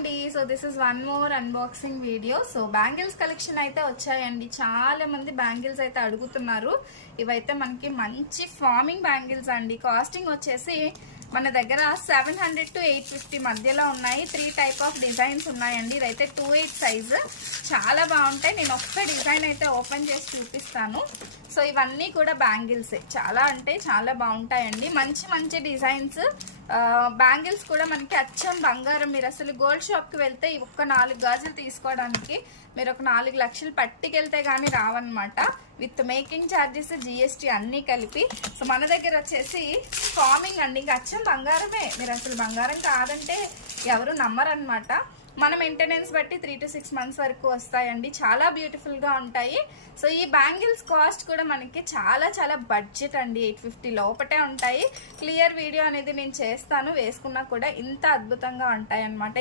అండి. So this is one more unboxing video. So bangles collection అయితే వచ్చాయండి. చాలా మంది బ్యాంగిల్స్ అయితే అడుగుతున్నారు. ఇవైతే మనకి మంచి ఫార్మింగ్ బ్యాంగిల్స్ అండి. కాస్టింగ్ వచ్చేసి మన దగ్గర 700 to 850 మధ్యలో ఉన్నాయి. 3 టైప్ ఆఫ్ డిజైన్స్ ఉన్నాయండి. ఇదైతే 2/8 సైజు, చాలా బాగుంటాయి. నేను ఒక్క డిజైన్ అయితే ఓపెన్ చేసి చూపిస్తాను. సో ఇవన్నీ కూడా బ్యాంగిల్సే, చాలా అంటే చాలా బాగుంటాయండి. మంచి మంచి డిజైన్స్. బ్యాంగిల్స్ కూడా మనకి అచ్చం బంగారం. మీరు అసలు గోల్డ్ షాప్కి వెళ్తే ఒక్క 4 గాజులు తీసుకోవడానికి మీరు ఒక 4 లక్షలు పట్టుకెళ్తే కానీ రావన్నమాట. విత్ మేకింగ్ ఛార్జెస్, జిఎస్టీ అన్నీ కలిపి. సో మన దగ్గర వచ్చేసి ఫార్మింగ్ అండి, ఇంకా అచ్చం బంగారమే. మీరు అసలు బంగారం కాదంటే ఎవరు నమ్మరన్నమాట. మన మెయింటెనెన్స్ బట్టి 3 to 6 మంత్స్ వరకు వస్తాయండి. చాలా బ్యూటిఫుల్గా ఉంటాయి. సో ఈ బ్యాంగిల్స్ కాస్ట్ కూడా మనకి చాలా చాలా బడ్జెట్ అండి. 850 లోపటే ఉంటాయి. క్లియర్ వీడియో అనేది నేను చేస్తాను, వేసుకున్నా కూడా ఇంత అద్భుతంగా ఉంటాయి అన్నమాట.